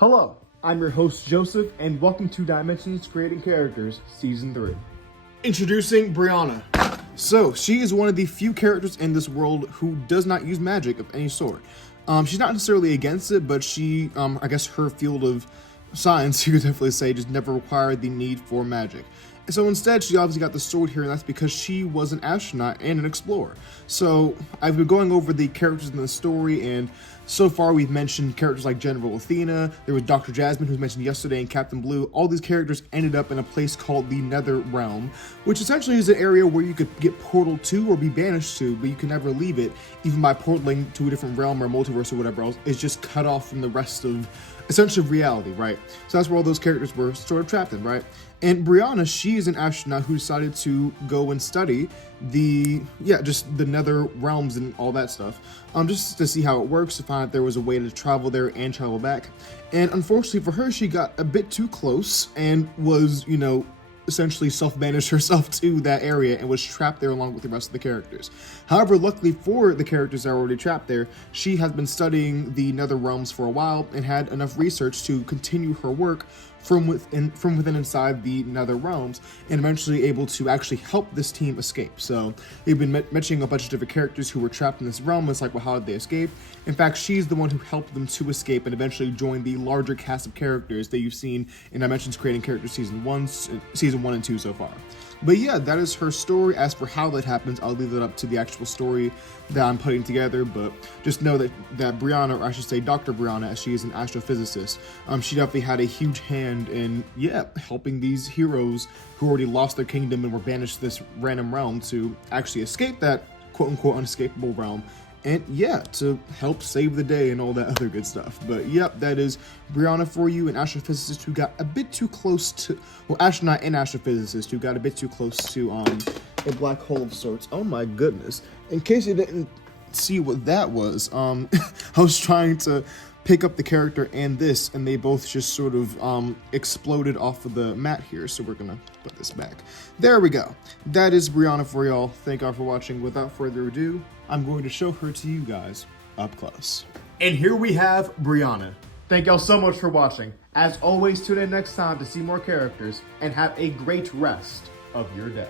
Hello, I'm your host Joseph, and welcome to Dimensions Creating Characters Season 3. Introducing Brianna. So, she is one of the few characters in this world who does not use magic of any sort. She's not necessarily against it, but she, I guess her field of science, you could definitely say, just never required the need for magic. So instead, she obviously got the sword here, and that's because she was an astronaut and an explorer. So I've been going over the characters in the story, and so far we've mentioned characters like General Athena, there was Dr. Jasmine, who was mentioned yesterday, and Captain Blue. All these characters ended up in a place called the Nether Realm, which essentially is an area where you could get portaled to or be banished to, but you can never leave it, even by portaling to a different realm or multiverse or whatever else. It's just cut off from the rest of, essentially, reality, right? So that's where all those characters were sort of trapped in, right? And Brianna, she is an astronaut who decided to go and study just the nether realms and all that stuff, just to see how it works, to find out there was a way to travel there and travel back. And unfortunately for her, she got a bit too close and was, essentially self-banished herself to that area and was trapped there along with the rest of the characters. However, luckily for the characters that are already trapped there, she has been studying the nether realms for a while and had enough research to continue her work from within inside the nether realms, and eventually able to actually help this team escape. So they've been mentioning a bunch of different characters who were trapped in this realm. It's like, well, how did they escape? In fact, she's the one who helped them to escape and eventually join the larger cast of characters that you've seen in Dimensions Creating Characters Season 1 and 2 so far. But yeah, that is her story. As for how that happens, I'll leave it up to the actual story that I'm putting together, but just know that Brianna, or I should say Dr. Brianna, as she is an astrophysicist, she definitely had a huge hand in, helping these heroes who already lost their kingdom and were banished to this random realm to actually escape that quote-unquote unescapable realm, and to help save the day and all that other good stuff. But that is Brianna for you, an astrophysicist who got a bit too close to, astronaut and astrophysicist who got a bit too close to a black hole of sorts. Oh my goodness. In case you didn't see what that was, I was trying to pick up the character and this, and they both just sort of exploded off of the mat here, so we're gonna put this back. There we go. That is Brianna for y'all. Thank y'all for watching. Without further ado, I'm going to show her to you guys up close. And here we have Brianna. Thank y'all so much for watching. As always, tune in next time to see more characters, and have a great rest of your day.